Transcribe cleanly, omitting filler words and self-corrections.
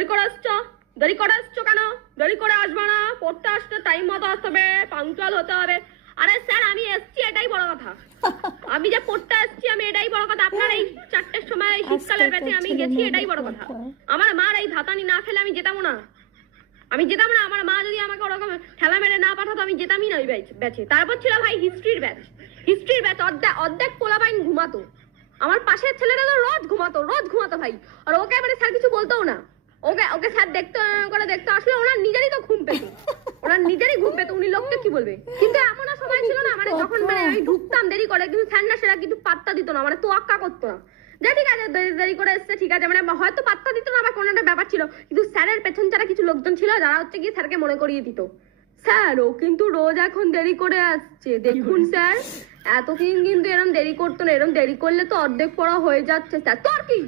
দেরি করে আসছো কেন? দেরি করে আসবে না, পড়তে আসতে টাইম মতো আসতে হবে, পাংচুয়াল হতে হবে। আরে স্যার আমি এসছি এটাই বড় কথা, আমি যে পড়তে আসছি আমি এটাই বড় কথা। আপনার এই 4টের সময় শীতকালের ব্যাচে আমি গেছি এটাই বড় কথা। আমার মার এই ধাতানি না ফেলে আমি যেতাম না, আমার মা যদি আমাকে ওরকম ঠেলা মেরে না পাঠাতো আমি যেতামই না ওই ব্যাচে। তারপর ছিল ভাই হিস্ট্রির ব্যাচ অর্ধেক পোলাপাইন ঘুমাতো, আমার পাশের ছেলেটা তো রোজ ঘুমাতো ভাই। আর ওকে মানে স্যার কিছু বলতো না, ওকে স্যার দেখতে আসলে ওনার নিজেরই তো ঘুম পেতো, উনি লোককে কি বলবে। কিন্তু এমনও সময় ছিল না মানে যখন মানে আমি ঢুকতাম দেরি করে, কিন্তু স্যার না সেটা কিন্তু পাত্তা দিত না, মানে তোয়াক্কা করতো না যে ঠিক আছে দেরি করে এসছে ঠিক আছে, মানে হয়তো পাত্তা দিত না বা কোনো একটা ব্যাপার ছিল। কিন্তু স্যারের পেছন ছাড়া কিছু লোকজন ছিল যারা হচ্ছে গিয়ে স্যারকে মনে করিয়ে দিত, স্যার ও কিন্তু রোজ এখন দেরি করে আসছে, দেখুন স্যার এতদিন কিন্তু এরম দেরি করতো না, এরম দেরি করলে তো অর্ধেক পড়া হয়ে যাচ্ছে স্যার। তোর কি